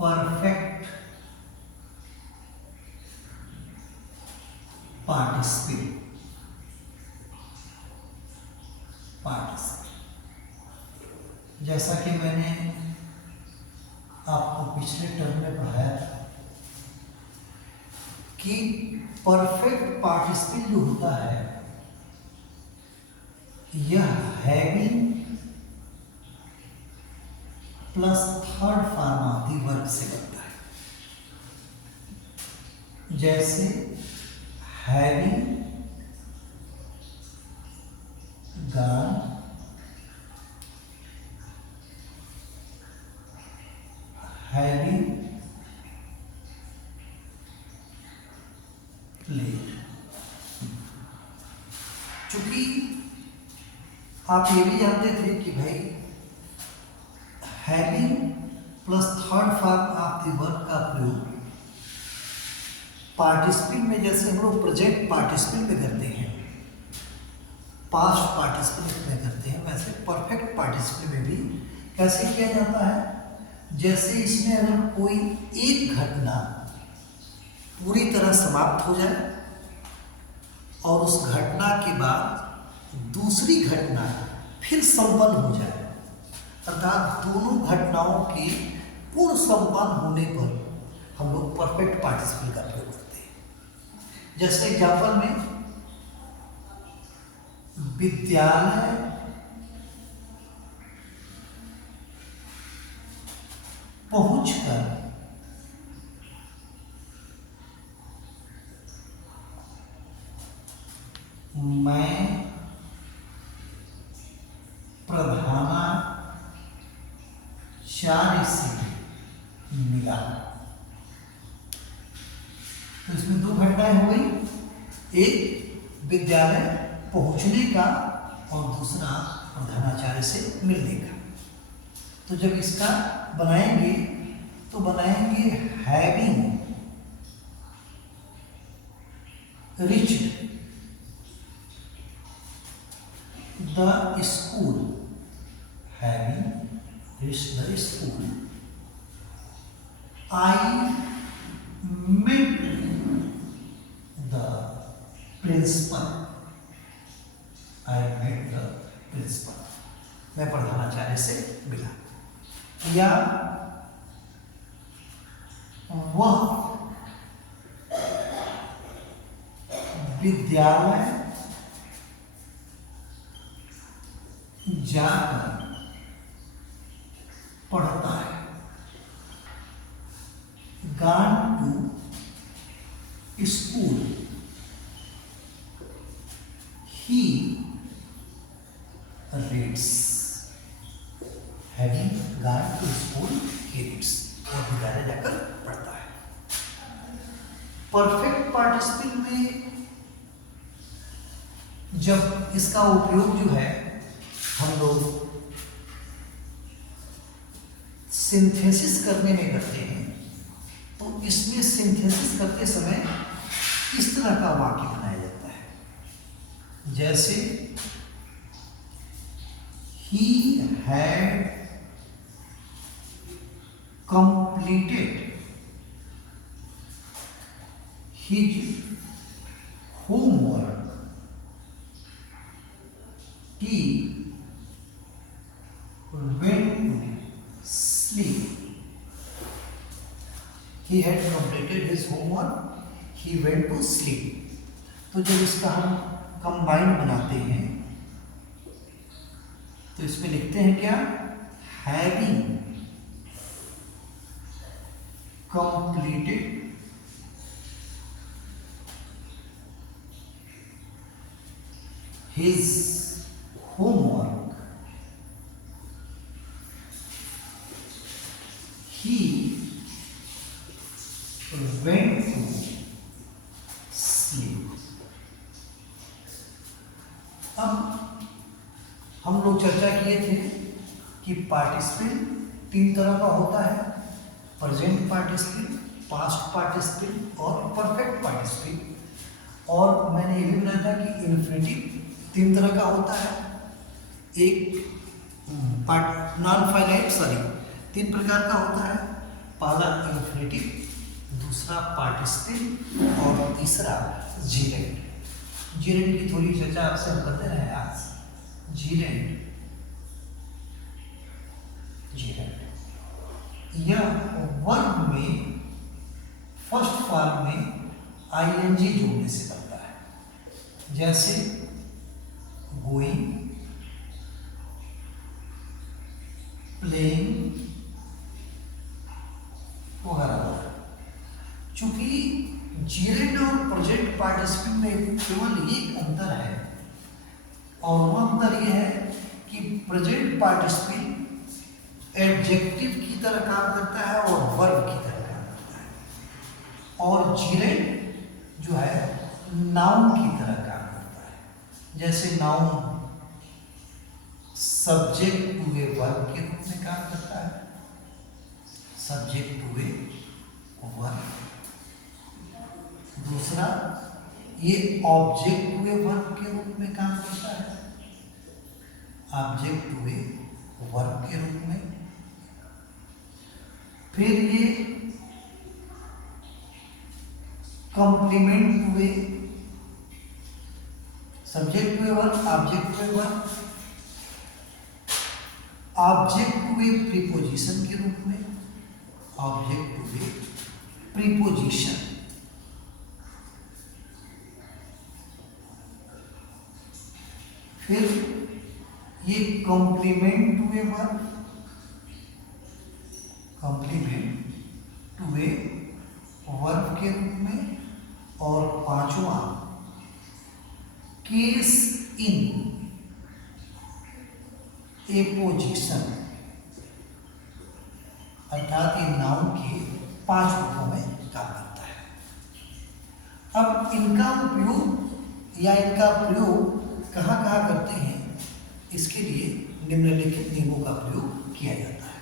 Perfect participle जैसा कि मैंने आपको पिछले टर्म में पढ़ाया था कि परफेक्ट पार्टिसिपल जो होता है यह having plus third form of the verb से बनता है। जैसे हैविंग गन, हैविंग प्लेड। चूंकि आप ये भी जानते थे कि भाई having plus third form of the verb का प्रयोग पार्टिसिपल में जैसे हम लोग प्रेजेंट पार्टिसिपल में करते हैं, पास्ट पार्टिसिपल में करते हैं, वैसे परफेक्ट पार्टिसिपल में भी कैसे किया जाता है। जैसे इसमें अगर कोई एक घटना पूरी तरह समाप्त हो जाए और उस घटना के बाद दूसरी घटना फिर संपन्न हो जाए, अर्थात दोनों घटनाओं के पूर्ण संपन्न होने पर हम लोग परफेक्ट पार्टिसिपल का प्रयोग करते हैं। जैसे एग्जाम्पल में विद्यालय पहुंचकर मैं प्रधानाचार्य से मिला। तो इसमें दो घटनाएं हो गई, एक विद्यालय पहुंचने का और दूसरा प्रधानाचार्य से मिलने का। तो जब इसका बनाएंगे तो बनाएंगे having reached the school, having reached the school, I met the principal, I met the principal, मैं प्रधानाचार्य से मिला। या वह विद्यालय जाकर पढ़ता है, gone to school, he reads, having gone to school he reads, और विद्यालय जाकर पढ़ता है। परफेक्ट पार्टिसिपल में जब इसका उपयोग जो है हम लोग सिंथेसिस करने में करते हैं, तो इसमें सिंथेसिस करते समय इस तरह का वाक्य बनाया जाता है। जैसे he had completed his homework, he went to sleep, he had completed his homework, he went to sleep। तो जब इसका हम कंबाइन बनाते हैं तो इसमें लिखते हैं क्या, having completed his homework, he went to sleep. अब हम लोग चर्चा किए थे कि पार्टिसिपल तीन तरह का होता है, प्रेजेंट पार्टिसिपल, पास्ट पार्टिसिपल और परफेक्ट पार्टिसिपल। और मैंने ये भी बताया था कि इन्फिनिटिव तीन तरह का होता है, एक नॉन फाइनाइट तीन प्रकार का होता है, पहला इंफिनिटिव, दूसरा पार्टिसिपल और तीसरा जीरेंड। जीरेंड की थोड़ी चर्चा आपसे हम करते रहे आज। जीरेंड, यह वर्ब में फर्स्ट फॉर्म में आईएनजी जोड़ने से बनता है, जैसे गोइंग, प्लेइंग वगैरह। चूंकि जीरेंड और प्रेजेंट पार्टिसिपल में केवल एक अंतर है, और वह अंतर यह है कि प्रेजेंट पार्टिसिपल एडजेक्टिव की तरह काम करता है और वर्ब की तरह काम करता है, और जीरेंड जो है नाउन की तरह काम करता है। जैसे noun subject to a verb के रूप में काम करता है, सब्जेक्ट टू ए वर्ब। दूसरा, ये ऑब्जेक्ट टू ए वर्ब के रूप में काम करता है, ऑब्जेक्ट टू ए वर्ब के रूप में। फिर ये complement to a, subject to a verb, object to a verb, object to a preposition के रूप में, ऑब्जेक्ट टू ए प्रीपोजिशन। फिर ये complement to a verb, complement to a verb के रूप में। और पांचवा, केस इन ए पोजीशन, अर्थात ये नाउन के 5 रूपों में काम करता है। अब इनका उपयोग या इनका प्रयोग कहाँ कहाँ करते हैं, इसके लिए निम्नलिखित नियमों का प्रयोग किया जाता है।